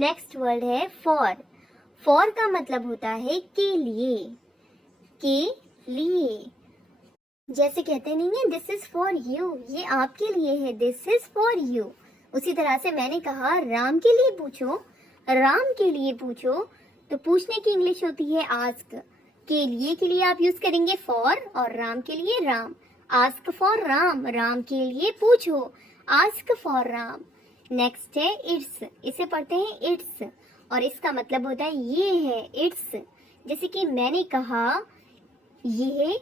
Next word है for. For का मतलब होता है के लिए, के लिए। जैसे कहते नहीं है दिस इज फॉर यू, ये आपके लिए है, दिस इज फॉर यू। उसी तरह से मैंने कहा राम के लिए पूछो, राम के लिए पूछो, तो पूछने की इंग्लिश होती है आस्क। के लिए आप यूज करेंगे फॉर और राम के लिए राम। आस्क फॉर राम, राम के लिए पूछो, आस्क फॉर राम। नेक्स्ट है इट्स, इसे पढ़ते हैं इट्स और इसका मतलब होता है ये है, इट्स। जैसे कि मैंने कहा ये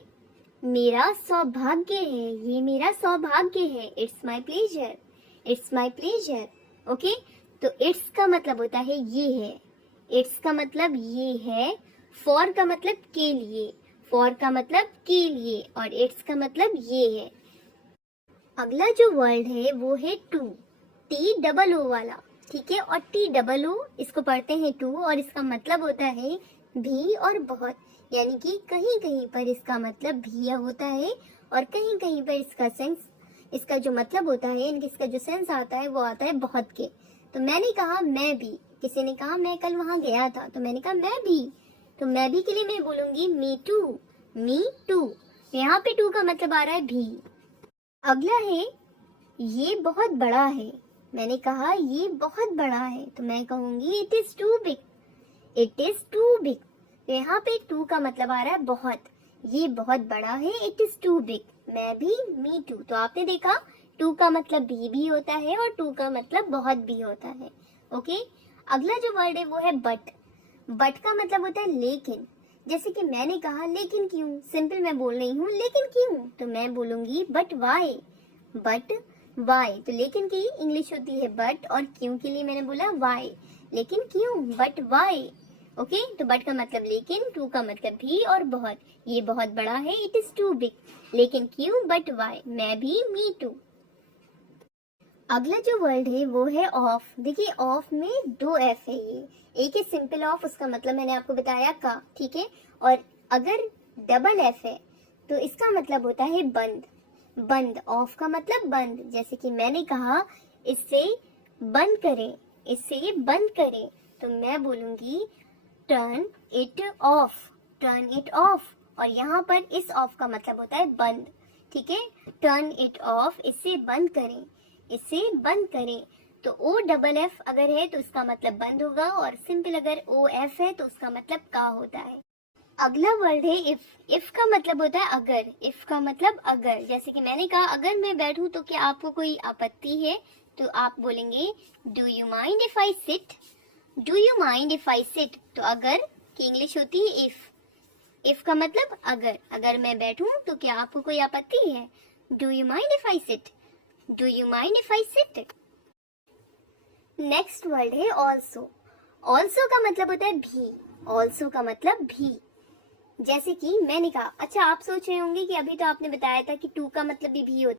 मेरा सौभाग्य है, ये मेरा सौभाग्य है, it's my pleasure, it's my pleasure. Okay, तो इट्स का मतलब होता है ये है, इट्स का मतलब ये है, फॉर का मतलब के लिए, फॉर का मतलब के लिए और इट्स का मतलब ये है। अगला जो वर्ड है वो है टू, टी डबल ओ वाला, ठीक है। और टी डबल ओ इसको पढ़ते हैं टू और इसका मतलब होता है भी और बहुत, यानी कि कहीं कहीं पर इसका मतलब भी होता है और कहीं कहीं पर इसका सेंस, इसका जो मतलब होता है, इसका जो सेंस आता है वो आता है बहुत के। तो मैंने कहा मैं भी, किसी ने कहा मैं कल वहां गया था, तो मैंने कहा मैं भी, तो मैं भी के लिए मैं बोलूंगी मी टू, मी टू। यहाँ पे टू का मतलब आ रहा है भी। अगला है ये बहुत बड़ा है, मैंने कहा ये बहुत बड़ा है, तो मैं कहूंगी it is too big, it is too big. तो यहाँ पे टू का मतलब आ रहा है बहुत, ये बहुत बड़ा है, इट इज टू बिग। मैं भी, मी टू। तो आपने देखा टू का मतलब भी होता है और टू का मतलब बहुत भी होता है। ओके, अगला जो वर्ड है वो है बट। बट का मतलब होता है लेकिन। जैसे कि मैंने कहा लेकिन क्यों, सिंपल मैं बोल रही हूँ लेकिन क्यों, तो मैं बोलूंगी बट वाई, बट वाई। तो लेकिन की इंग्लिश होती है बट और क्यों के लिए मैंने बोला वाई, लेकिन क्यों, बट वाई। ओके, तो बट का मतलब लेकिन, टू का मतलब भी और बहुत, ये बहुत बड़ा है, इट इज टू बिग, लेकिन क्यों, बट वाई, मैं भी, मी टू। अगला जो वर्ड है वो है ऑफ। देखिए ऑफ में दो एफ है, ये एक है सिंपल ऑफ, उसका मतलब मैंने आपको बताया का, ठीक है। और अगर डबल एफ है तो इसका मतलब होता है बंद, बंद। ऑफ का मतलब बंद। जैसे कि मैंने कहा इससे बंद करें, इससे बंद करें, तो मैं बोलूंगी turn it of, turn it of. और यहाँ पर इस ऑफ का मतलब होता है बंद, ठीक है। टर्न इट ऑफ, इससे बंद करें, इसे बंद करें। तो ओ डबल एफ अगर है तो उसका मतलब बंद होगा और सिंपल अगर ओ एफ है तो उसका मतलब का होता है। अगला वर्ड है इफ। इफ का मतलब होता है अगर, इफ का मतलब अगर। जैसे कि मैंने कहा अगर मैं बैठूं तो क्या आपको कोई आपत्ति है, तो आप बोलेंगे do you mind if I sit, do you mind if I sit. तो अगर की इंग्लिश होती है इफ, इफ का मतलब अगर, अगर मैं बैठूं तो क्या आपको कोई आपत्ति है, do you mind if I sit, do you mind if I sit. Next word है ऑल्सो। ऑल्सो का मतलब होता है भी, ऑल्सो का मतलब भी। जैसे कि मैंने कहा, अच्छा आप सोच रहे होंगे कि अभी तो आपने बताया था कि टू का मतलब भी होता है,